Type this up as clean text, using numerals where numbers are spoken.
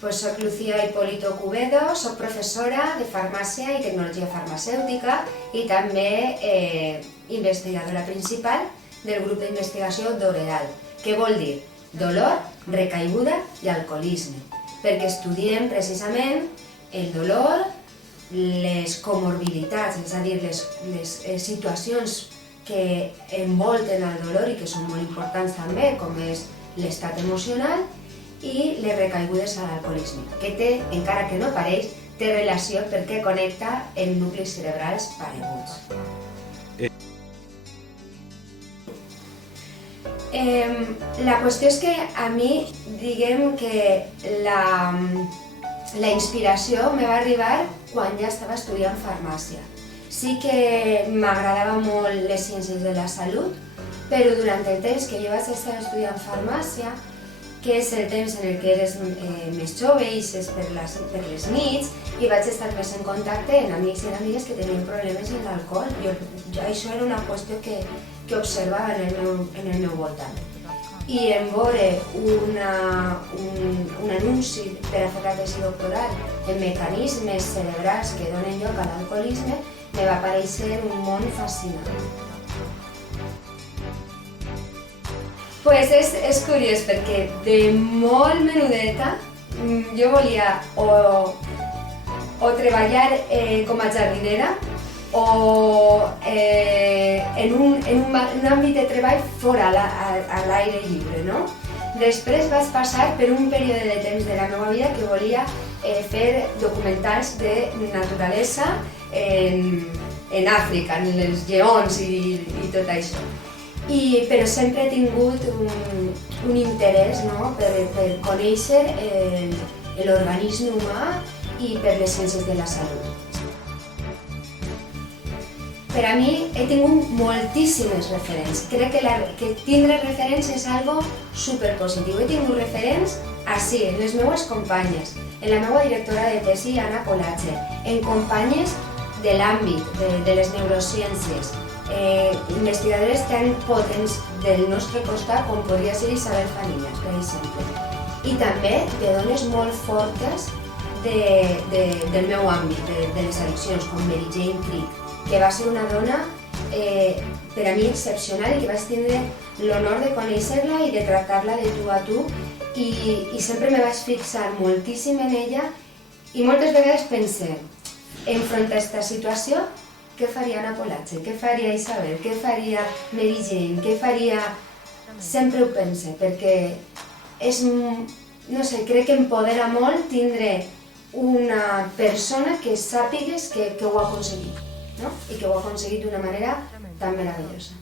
Pues soc Lucía Hipólito Cubedo, soc professora de farmàcia i tecnologia farmacèutica i també investigadora principal del grup d'investigació Doreal, que vol dir dolor, recaiguda i alcoholisme, perquè estudiem precisament el dolor, les comorbiditats, és a dir, les situacions que envolten el dolor i que són molt importants també, com és l'estat emocional, i les recaigudes a l'alcoholisme, que té, encara que no pareix, té relació perquè connecta en nuclis cerebrals pareguts. La qüestió és que a mi, diguem que la inspiració me va arribar quan ja estava estudiant farmàcia. Sí que m'agradava molt les ciències de la salut, però durant el temps que jo vaig estar estudiant farmàcia, que és el temps en què eres més jove i ixes per les nits, i vaig estar més en contacte amb amics i amigues que tenien problemes amb l'alcohol. Això era una qüestió que observava en el meu voltant. I en veure un anunci per a fer la tesi doctoral en mecanismes cerebrals que donen lloc a l'alcoholisme, me va parèixer un món fascinant. Pues és curiós perquè de molt menudeta jo volia o treballar com a jardinera o en un àmbit de treball fora a l'aire lliure, no? Després vaig passar per un període de temps de la meva vida que volia fer documentals de naturalesa en Àfrica, en els lleons i tot això. Però sempre he tingut un interès per conèixer l'organisme humà i per les ciències de la salut. Per a mi he tingut moltíssimes referents. Crec que tindre referents és algo superpositiu. He tingut referents així, en les meves companyes, en la meva directora de tesi, Anna Colatge, en companyes de l'àmbit de les neurociències, investigadores tan potents del nostre costat com podria ser Isabel Fanillas, per exemple. I també de dones molt fortes del meu àmbit, de les addiccions, com Mary Jane Crick, que va ser una dona per a mi excepcional i que vaig tindre l'honor de conèixer-la i de tractar-la de tu a tu i sempre me vaig fixar moltíssim en ella i moltes vegades pensé, enfront a aquesta situació, què faria Anna Colatge, què faria Isabel, què faria Mary Jane, què faria... Sempre ho pense, perquè és, no sé, crec que empodera molt tindre una persona que sàpigues que ho ha aconseguit, no? I que ho ha aconseguit d'una manera tan meravellosa.